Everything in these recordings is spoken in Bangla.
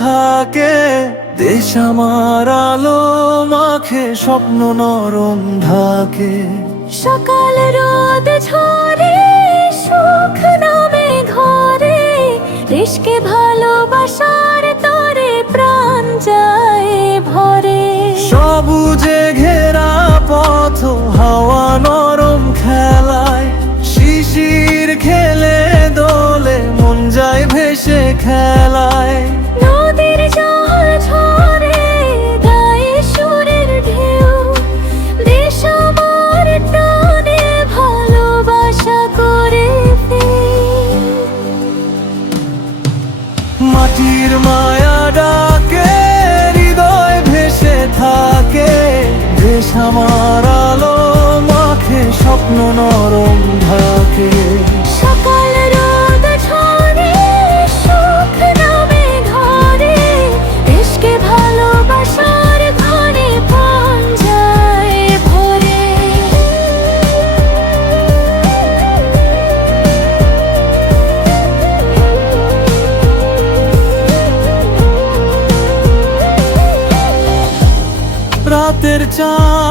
ডাকে দেশ আমার আলো মাখে স্বপ্ন নরম ঢাকে। সকাল রোদ ঝরে সুখ নামে ঘরে দেশকে ভালোবাসার তরে প্রাণ যায় ভরে। সবুজে ঘেরা পথ হাওয়া নরম খেলায় শিশির খেলে দোলে মন যায় ভেসে খেলায়। মাটির মায়া ডাকে হৃদয় ভেসে থাকে। দেশ আমার আলো মাখে স্বপ্ন নরম ঢাকে। রাতের চাঁদ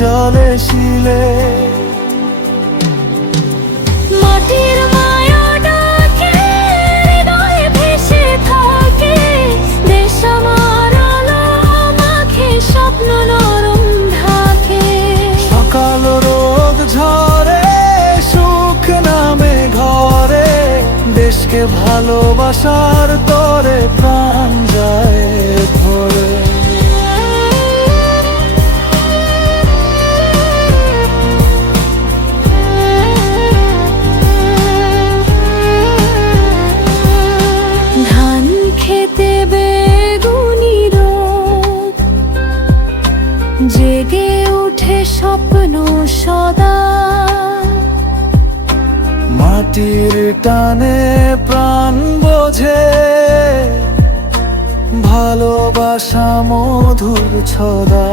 জলে শিলে। মাটির মায়া ডাকে হৃদয়ে ভেসে থাকে। দেশ আমার আলো মাখে স্বপ্ন নরম ঢাকে। সকাল রোদ ঝরে সুখ নামে ঘরে। দেশকে ভালোবাসার তরে প্রাণ যায়। জেগে উঠে স্বপ্ন সদা। মাটির টানে প্রাণ বোঝে ভালোবাসা মধুর ছদা।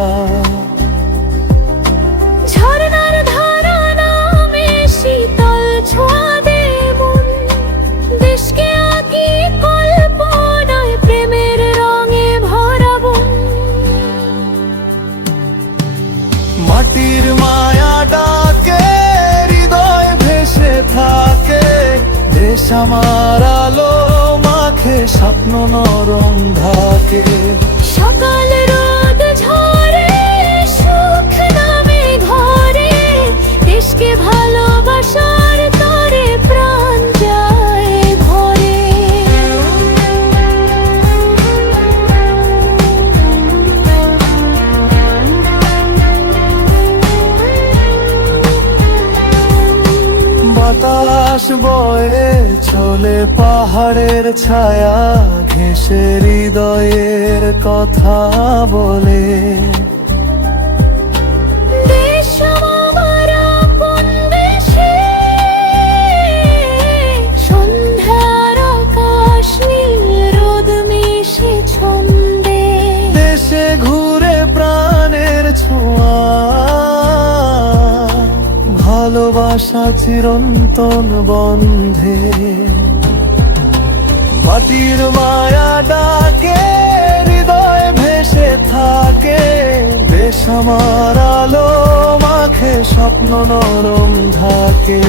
মাটির মায়া ডাকে হৃদয় ভেসে থাকে। দেশ আমার আলো মাখে স্বপ্ন নরম ঢাকে। সকাল বয়ে চলে পাহাড়ের ছায়া ঘেসে হৃদয়ের কথা বলে। ঘুরে প্রাণের ছোঁয়া ভালোবাসা চিরন্তন বন্ধে। মাটির মায়া ডাকে, হৃদয় ভেসে থাকে। দেশ আমার আলো মাখে, স্বপ্ন নরম থাকে